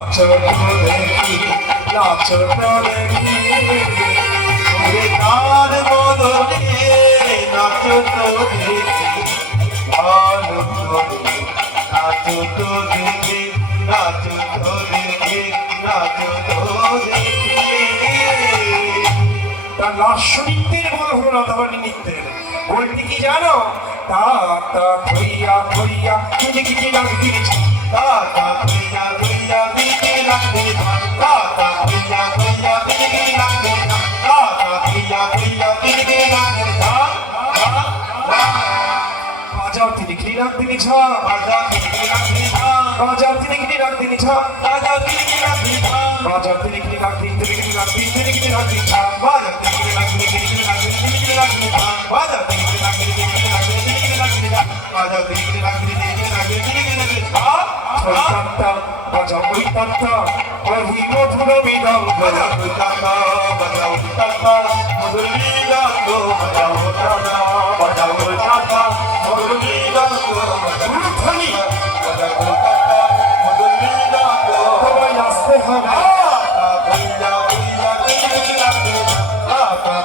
নাচো তো দেখি, নাচো তো দেখি, ওরে কার বদলে নাচো তো দেখি, ভালো করে নাচো তো দেখি, নাচো তো দেখি, নাচো তো দেখি। তার লাস্য নৃত্যের বড় হলো রাধাবাণী নৃত্যের বলতে কি জানো? তা তা ধইয়া ধইয়া তুমি কি লাগবে, তা তা ধইয়া ধইয়া বিকে লাগবে, তা তা ধইয়া ধইয়া বিকে লাগবে, তা তা ধইয়া ধইয়া বিকে লাগবে। বাজাও তিনি কি লাগবে নিছা, বাজাও তিনি কি লাগবে নিছা, বাজাও তিনি কি লাগবে নিছা, বাজাও তিনি কি লাগবে নিছা, বাজাও তিনি কি লাগবে, তিনি কি লাগবে, তিনি কি লাগবে নিছা, বাজাও তিনি কি লাগবে, তিনি কি লাগবে, তিনি কি লাগবে নিছা, বাজাও তিনি কি লাগবে, তিনি কি লাগবে, তিনি কি লাগবে নিছা, বাজাও তিনি কি লাগবে, তিনি কি লাগবে, তিনি কি লাগবে নিছা। ওইটা বাজাও ওইটা ওই মধুর বিধান, বাজাও ওইটা বাজাও ওইটা মধুর বিধান, বাজাও ওইটা বাজাও ওইটা মধুর বিধান, গুরুধ্বনি বাজাও ওইটা মধুর বিধান। সবাই আসতে হবে, ভইয়া ভইয়া তিনি লাগবে,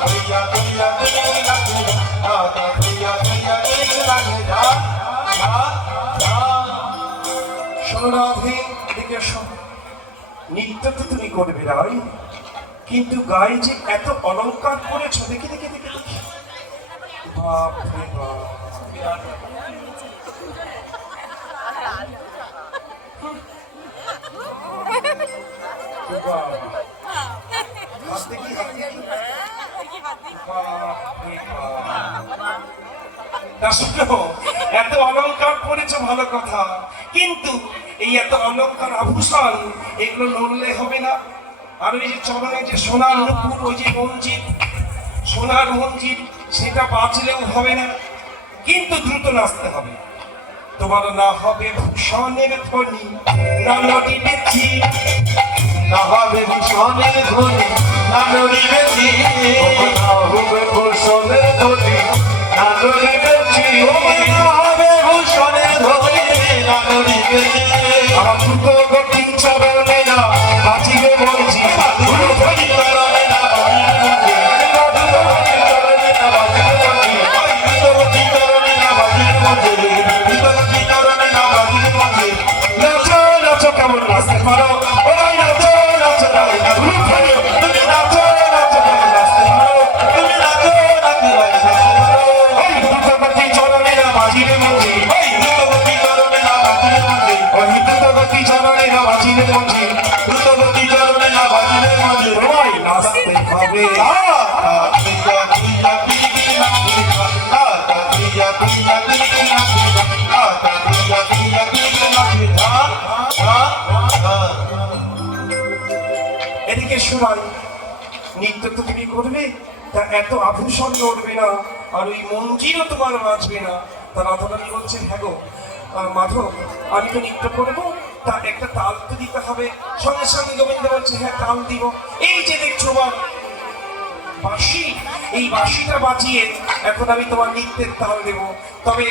ভইয়া ভইয়া তিনি লাগবে, ভইয়া ভইয়া তিনি লাগবে। সোনাধে এদিকে নৃত্য তো তুমি করবে রাই, কিন্তু গায়ে যে এত অলংকার করেছ, দেখি দেখি দেখি দেখি, বাপ রে বাপ। এত অলংকার করেছ ভালো কথা, কিন্তু এই এত অলংকার আভূষণ এগুলো নড়লে হবে না। আর ওই যে চরণে যে সোনার নুপুর, ওই যে মঞ্জিত, সোনার মঞ্জিত, সেটা বাঁচলেও হবে না, কিন্তু দ্রুত নাচতে হবে। তোমার না হবে ভূষণের ধ্বনি, না নদীতে চির, না হবে ভূষণের ধ্বনি, না নদীতে চির, না হবে ভূষণের ধ্বনি, না নদীতে চির, না হবে ভূষণের ধ্বনি, না নদীতে চির। আমার দ্রুত গতি চরণে না বাজিবে মঞ্জি, দ্রুত গতি চরণে না বাজিবে মঞ্জি, দ্রুত গতি চরণে না বাজিবে মঞ্জি, দ্রুত গতি চরণে না বাজিবে মঞ্জি, দ্রুত গতি চরণে না বাজিবে মঞ্জি। নাচো নাচো কেমন নাচতে পারো, ওরাই নাচো নাচো রাই না গুরুধ্বনি, তুমি নাচো নাচো কেমন নাচতে পারো, তুমি নাচো নাচো রাই নাচতে পারো। ওই দ্রুত গতি চরণে না বাজিবে মঞ্জি, ওই দ্রুত গতি চরণে না বাজিবে মঞ্জি, ওই দ্রুত গতি চরণে না বাজিবে মঞ্জি, দ্রুত গতি চরণে না বাজিবে মঞ্জি। ওরাই নাচতে হবে, এদিকে শোনাই নৃত্য তো তুমি করবে, তা এত আভূষণ নড়বে না, আর ওই মঞ্জিরও তোমার বাঁচবে না। তা রাধারানী বলছে, হ্যাঁ গো মাধব, আমি তো নৃত্য করবো, তা একটা তাল তো দিতে হবে। সঙ্গে সঙ্গে গোবিন্দ বলছে, হ্যাঁ তাল দিব। এই যে দেখছো বাঁশি, এই বাঁশিটা বাজিয়ে এখন আমি তোমার নৃত্যের তাল দেব। তবে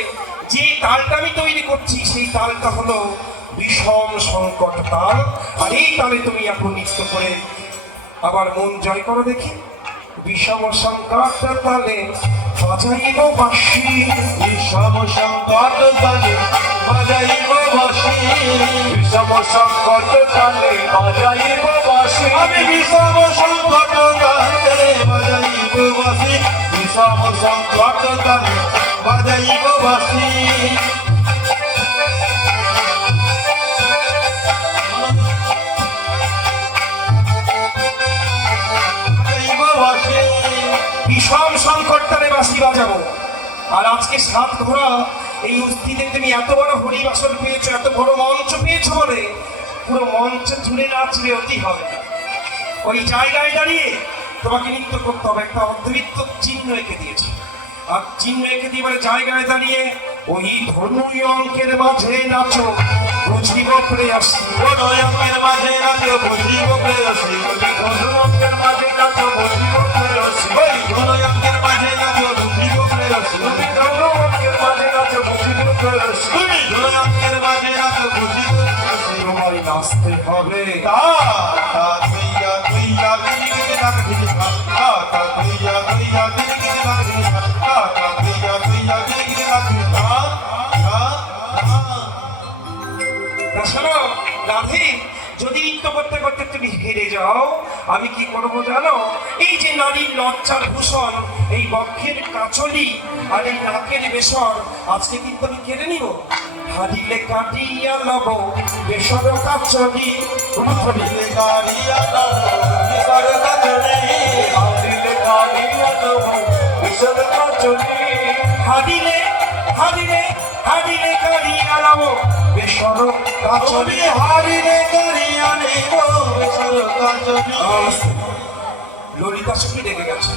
যে তালটা আমি তৈরি করছি সেই তালটা হলো বিষম সংকট তাল, আর এই তালে তুমি এখন নৃত্য করে আবার মন জয় করো দেখি। বিষম সংকট তালে বাজাইব বাঁশি, বিষম সংকট তালে বাজাইব বাঁশি, বিষম সংকট তালে বাজাইব বাঁশি, আমি বিষম সংকট তালে বাজাইব বাঁশি, বিষম সংকট তালে বাজাইব বাঁশি। বিষম সংকট তালে বাঁশি বাজাবো। আর আজকে সাত ঘোড়া এই উস্তিতে তুমি এত বড় হরিবাসন পেয়েছো, এত বড় মঞ্চ পেয়েছো বলে পুরো মঞ্চ জুড়ে নাচলে অতি হবে না। ওই জায়গায় দাঁড়িয়ে তোমাকে নৃত্য করতে হবে। একটা অদ্বৈত চিহ্ন এঁকে দিয়েছে, আর চিহ্ন এঁকে দিয়ে বলে জায়গায় দাঁড়িয়ে ওই ধনু অঙ্কের মাঝে নাচো বুঝিব প্রেয়সী, ধনু অঙ্কের মাঝে নাচো বুঝিব প্রেয়সী, ধনু অঙ্কের মাঝে নাচো বুঝিব প্রেয়সী, ওই ধনু অঙ্কের মাঝে নাচো বুঝিব প্রেয়সী, ধনু অঙ্কের মাঝে নাচো বুঝিব প্রেয়সী, ধনু অঙ্কের মাঝে নাচো বুঝিব প্রেয়সী। তোমায় নাচতে হবে। তা শোনো রাধে, যদি নৃত্য করতে করতে তুমি হেরে যাও, আমি কি করবো জানো? এই যে নারীর লজ্জার ভূষণ, এই বক্ষের কাচলি আর এই নাকের বেসর, আজকে কিন্তু আমি কেড়ে নিব। হারিলে কাটিয়া লব বেসর কাচলি, হারিলে কাটিয়া লব বেসর কাচলি, হারিলে কাটিয়া লব বেসর কাচলি, হারিলে হারিলে হারিলে কাটিয়া লব বেসর কাচলি, হারিলে কাটিয়া নেব বেসর কাচলি। ললিতা সখী ডেকে গেছে।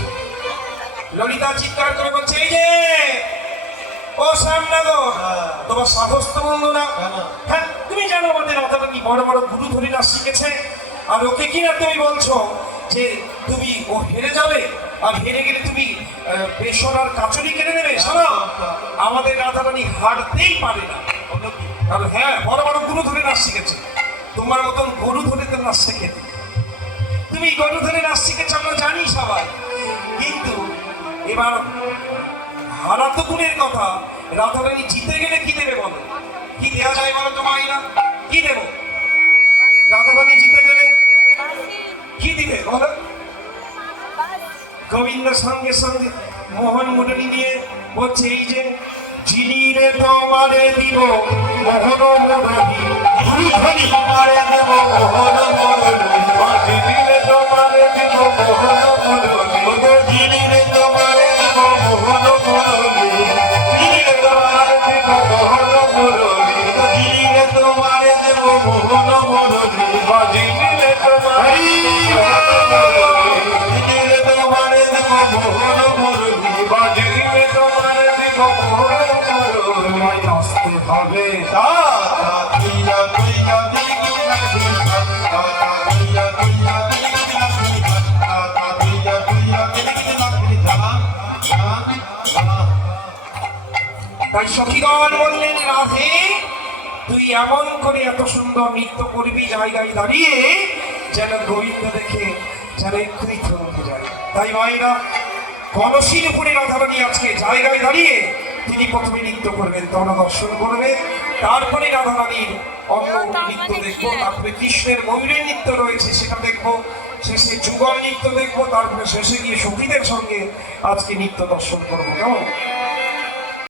ললিতা চিৎকার করে বলছে, এই যে ও শ্যামনগর, তোমার সাহস তো বললো না? হ্যাঁ, তুমি জানো আমাদের রাধাটা কি বড় বড় গুরু ধরে নাচ শিখেছে, আর ওকে কিনা তুমি বলছো যে তুমি ও হেরে যাবে, আর হেরে গেলে তুমি বেসর আর কাচুরি কেড়ে নেবে। শোনো, আমাদের রাধারানী হারতেই পারে না। আর হ্যাঁ, বড় বড় গুরু ধরে নাচ শিখেছে, তোমার মতন গরু ধরে তো নাচ শেখে। তুমি গরু ধরে নাচ শিখেছো আমরা জানি সবাই, কিন্তু এবার হারা তো গুণের কথা। রাধারানী জিতে গেলে কি দেবে বলো? কি দেওয়া যায় বলো তো মাইনা? কি দেব? রাধারানী জিতে গেলে কি দিবে বলো? গোবিন্দ সঙ্গে সঙ্গে মোহন মুরলী নিয়ে বলছে, এই যে ঝিলিরে তোমারে দিব মোহন মুরলী, ঝিলি তোমারে দেব মোহন মুরলী, ঝিলিরে তোমারে দিব মোহন মুরলী, ঝিলিরে তোমারে দেব মোহন মুরলী, ঝিলিরে তোমারে দেব মোহন মুরলী, ঝিলিরে তোমারে দেব মোহন মুরলী, ঝিলিরে তোমারে আসতে হবে। তাই সখীগণ বললেন, রাধে তুই এমন করে এত সুন্দর নৃত্য করবি জায়গায় দাঁড়িয়ে, যেন গোবিন্দ দেখে যেন এক্ষুনি থমকে যায়। তাই মায়েরা, কলসির উপরে রাধারানী আজকে জায়গায় দাঁড়িয়ে তিনি প্রথমে নৃত্য করবেন, তোমরা দর্শন করবে, তারপরে রাধারানীর অন্য নৃত্য দেখবো, তারপরে কৃষ্ণের ময়ূরের নৃত্য রয়েছে সেটা দেখবো, শেষে যুগল নৃত্য দেখবো, তারপরে শেষে গিয়ে সখীদের সঙ্গে আজকে নৃত্য দর্শন করবো। কেমন?